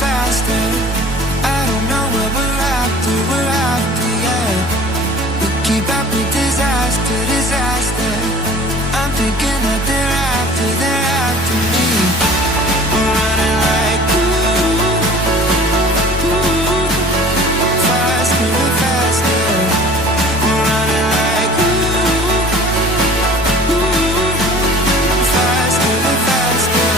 faster. I don't know what we're after, yeah. We keep up with disaster, disaster. I'm thinking that they're after me. We're running like faster and faster. We're running like faster and faster.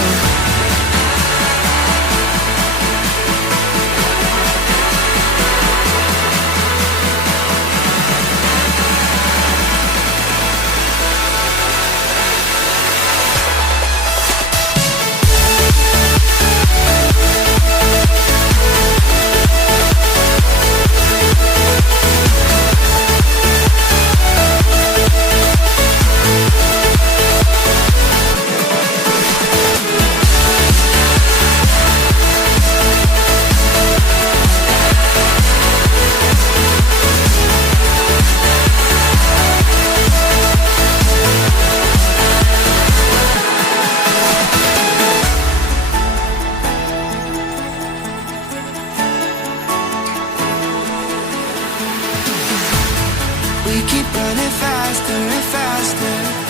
We keep running faster and faster.